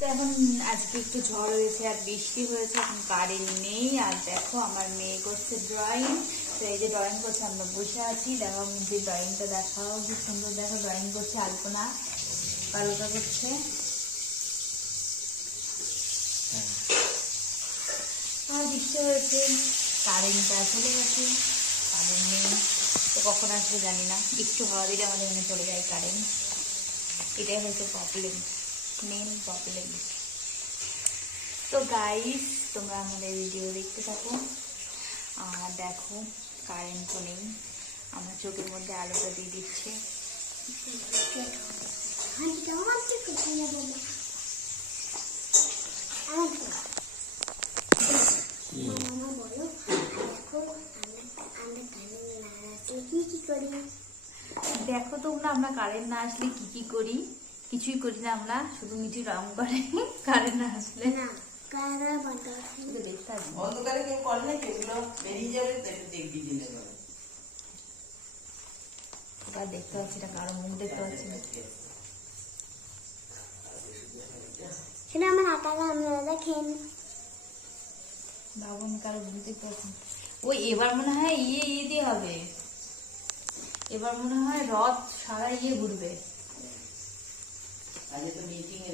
তো এখন আজকে একটু ঝড় হয়েছে আর বৃষ্টি হয়েছে, এখন কারেন্ট নেই। আর দেখো আমার মেয়ে করছে ড্রয়িং। তো এই যে ড্রয়িং করছে, আমরা বসে আছি। দেখো যে ড্রয়িংটা দেখাও, কি সুন্দর দেখো ড্রয়িং করছে। আলপনা পালকা করছে। আর বৃষ্টি হয়েছে, কারেন্টটা চলে গেছে, কারেন্ট নেই। তো কখন আসবে জানি না, একটু হাওয়া দিলে আমাদের এখানে চলে যায় কারেন্ট। এটাই হচ্ছে প্রবলেম, মেন প্রবলেম। তো গাইস, তোমরা আমাদের ভিডিও দেখতে থাকো। আর দেখো কারেন্ট তো নেই, আমার চোখের মধ্যে আলোটা দিয়ে দিচ্ছে। দেখো তোমরা, আমরা কারেন্ট না আসলে কি কি করি। কিছুই করি না, আমরা শুধু মিঠি রং করে কারেন্ট না আসলে। না অন্ধকারে কেউ করে না, কেগুলো বেরিয়ে যাবে, দেখবি দিনে বেলা। দেখতে পাচ্ছি না, কারো মুখ দেখতে পাচ্ছি না। সেটা আমার আটাটা আপনারা দেখেন। বাবু আমি কারো মুখ দেখতে পাচ্ছি না। ওই এবার মনে হয় ইয়ে দিয়ে হবে, এবার মনে হয় রথ সারা ঘুরবে। আজকে তো মিটিং এ